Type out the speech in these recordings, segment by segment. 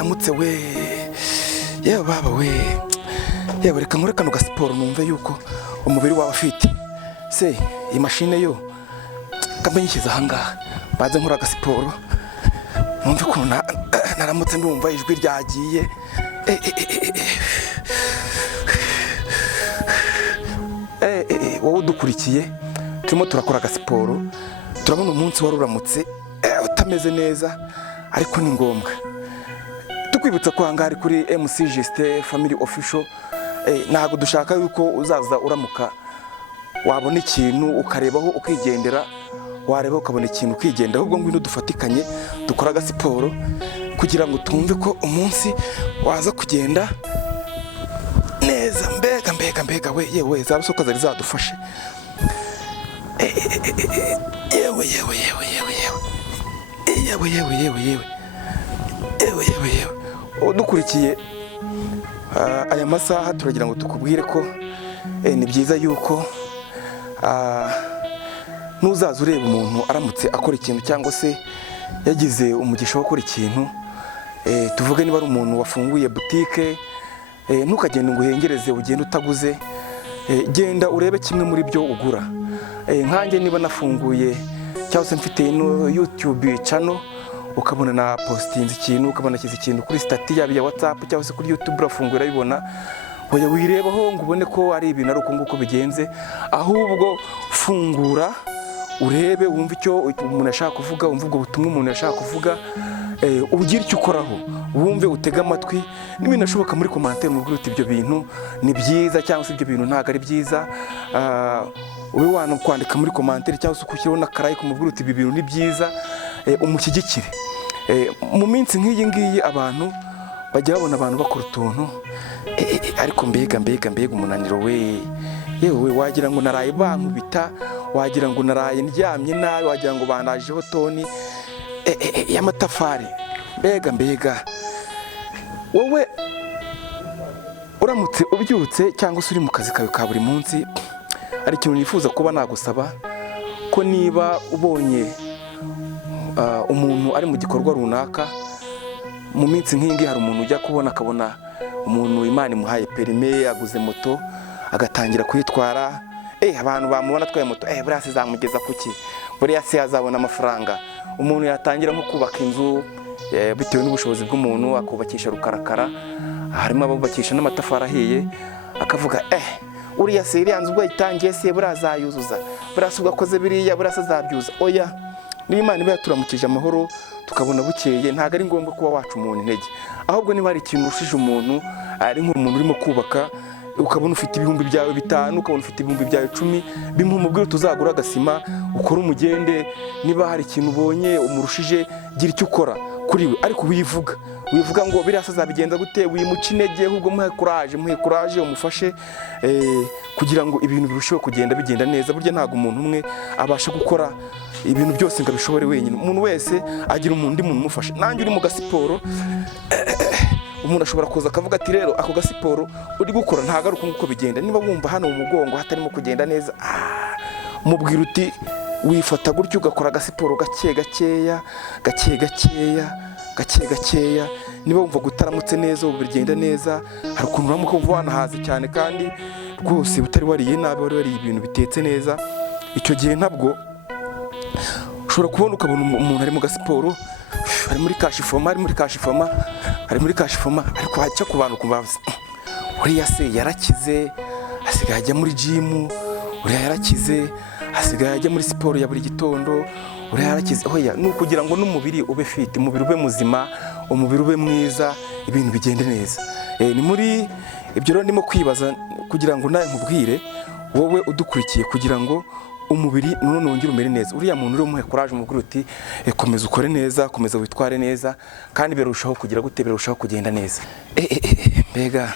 mwaramutse we yewe baba we yewe reka nkore kano gasiporo numve yuko umubiri wawe afite se iyi mashine yo kamenyishyize ahangaha baze nkora agasiporo numve ko naramutse ndumva ijwi ryagiye wowe udukurikiye turimo turakora agasiporo turabona umunsi wari uramutse utameze neza ariko ni ngombwa tukwibutsa ko hangari kuri MC Justin Family Official ntago dushaka yuko uzaza uramuka wabona ikintu ukarebaho ukigendera wareba ukabona ikintu ukigenda ahubwo ngwino dufatikanye dukora agasiporo kugira ngo tumve ko umunsi waza kugenda neza mbega we yewe zarusoko zari zadufashe yewe udukurikiye aya masaha turagira ngo tukubwire ko ni byiza yuko nuzaza ureba umuntu aramutse akora ikintu cyangwa se yagize umugisha wo gukora ikintu tuvuge niba ari umuntu wafunguye boutique ntukagende ngo uhengereze ugende utaguze genda urebe kimwe muri byo ugura nkanjye niba nafunguye cyangwa se mfite YouTube channel ukabona na postinze ikintu ukabona kizi ikintu kuri stati yabi ya WhatsApp cyangwa se kuri YouTube urafungura bibona hoya wirebaho ngo ubone ko ari ibintu ari uko nguko bigenze ahubwo fungura urebe wumva icyo umuntu ashaka kuvuga wumva ubwo butumwa umuntu ashaka kuvuga ubugira icyo ukoraho wumve utega amatwi n'ibintu ashoboka muri commentaire mubwira uti ibyo bintu ni byiza cyangwa se ibyo bintu ntago ari byiza ube wana kwandika muri commentaire cyangwa se ukushyiraho n'akarayi kumubwira uti ibi bintu ni byiza umushyigikire mu minsi nk'iyi ngiyi abantu bajya babona abantu bakora utuntu ariko mbega umunaniro we yewe wagira ngo naraye bankubita wagira ngo naraye ndyamye nabi wagira ngo bandajeho toni y'amatafari mbega wowe uramutse ubyutse cyangwa se uri mu kazi kawe ka buri munsi ari ikintu nifuza kuba nagusaba ko niba ubonye umuntu ari mu gikorwa runaka mu minsi nk'ingi hari umuntu ujya kubona akabona umuntu Imana imuhaye perime aguze moto agatangira kuyitwara abantu bamubona atwaye moto buriya se zamugeza kuki buriya se yazabona amafaranga umuntu yatangira nko kubaka inzu bitewe n'ubushobozi bw'umuntu akubakisha rukarakara harimo abubakisha n'amatafari ahiye akavuga uriya se iriya nzu ubwo yitangiye se buriya azayuzuza buriya se ugakoze biriya buriya se azabyuza oya n'Imana iba yaturamukije amahoro tukabona bukeye ntago ari ngombwa kuba wacu umuntu intege ahubwo niba hari ikintu ushije umuntu ari nk'umuntu urimo kubaka ukabona ufite ibihumbi byawe 5 ukabona ufite ibihumbi byawe 10 bimumubwira tuzagura agasima ukora umugende niba hari ikintu ubonye umurushije gira icyo ukora kuri we ariko wivuga ngo biriya azabigenza gute wimuca intege ahubwo muhe courage umufashe kugira ngo ibintu birusheho kugenda bigenda neza burya ntago umuntu umwe abasha gukora ibintu byose ngo bishobore wenyine umuntu wese agira umuntu muntu umufasha nanjye uri mu gasiporo umuntu ashobora kuza akavuga ati rero ako gasiporo uri gukora ntago ari uko bigenda niba wumva hano mu mugongo hatarimo kugenda neza mubwira uti wifata gutyo ugakora agasiporo gakeya niba wumva gutaramutse neza ubu bigenda neza hari ukuntu uramuka uva wanahaze cyane kandi rwose utari wariye nabi wari wariye ibintu bitetse neza icyo gihe ntabwo ushobora kubona ukabona umuntu ari mu gasiporo ari muri kashifoma ariko haca ku bantu kumbaza uriya se yarakize asigaye ajya muri gym uriya yarakize asigaye ajya muri siporo ya buri gitondo uriya yarakize hoya nukugira ngo n'umubiri ube fit umubiri ube muzima umubiri ube mwiza ibintu bigende neza ni muri ibyo rero ndimo kwibaza kugira ngo nawe nkubwire wowe udukurikiye kugira ngo umubiri none wongere umere neza uriya muntu uri umuhe courage umubwira uti komeza ukore neza komeza witware neza kandi birushaho kugira gute birushaho kugenda neza mbega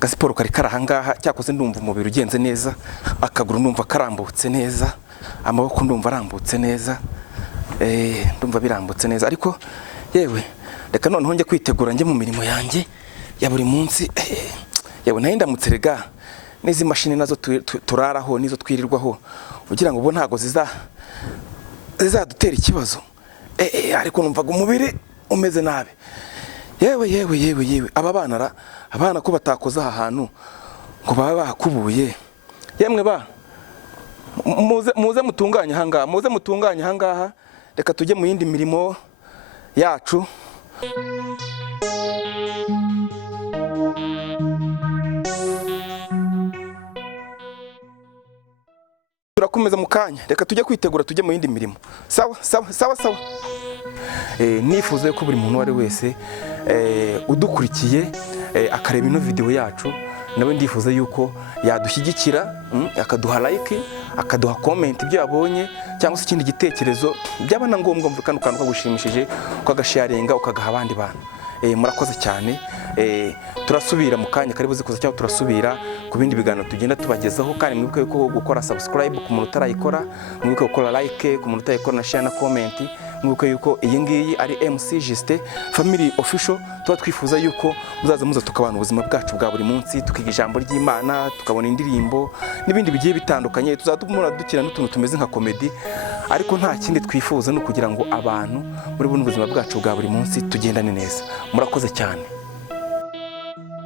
gasiporo kari karahangaha cyakoze ndumva umubiri ugenze neza akaguru ndumva karambutse neza amaboko ndumva arambutse neza ndumva birambutse neza ariko yewe reka noneho njye kwitegura njye mu mirimo yanjye ya buri munsi yewe nayo ndamutse rega n'izi mashini nazo turaraho nizo twirirwaho ugira ngo ubo ntago zizadutera ikibazo ariko numvaga umubiri umeze nabi yewe aba abana ko batakoze aha hantu ngo baba bakubuye. Yemwe ba muze mutunganye ahangaha, reka tujye mu yindi mirimo yacu. Turakomeza mu kanya, reka tujye kwitegura tujye mu yindi mirimo. Sawa. Nifuza ko buri muntu wari wese udukurikiye akareba ino video yacu, nawe ndifuza yuko yadushyigikira, akaduha like, akaduha comment ibyo yabonye, cyangwa se ikindi gitekerezo byaba na ngombwa mu kano kantu kagushimishije, ukagasharinga ukagaha abandi bantu. Murakoze cyane. Turasubira mu kanya karibuze kuza, cyangwa turasubira ku bindi biganiro tugenda tubagezaho, kandi mwibuke ko gukora subscribe ku muntu utarayikora, mwibuke gukora like ku muntu utayikora, na share na comment. Mwibuke yuko iyi ngiyi ari MC Justin Family Official. Tuba twifuza yuko muza tukabana ubuzima bwacu bwa buri munsi, tukiga ijambo ry'Imana, tukabona indirimbo n'ibindi bigiye bitandukanye. Tuzadumura dukira n'utuntu tumeze nka comedy, ariko nta kindi twifuza no kugira ngo abantu muri buno ubuzima bwacu bwa buri munsi tugendane neza. Murakoze cyane.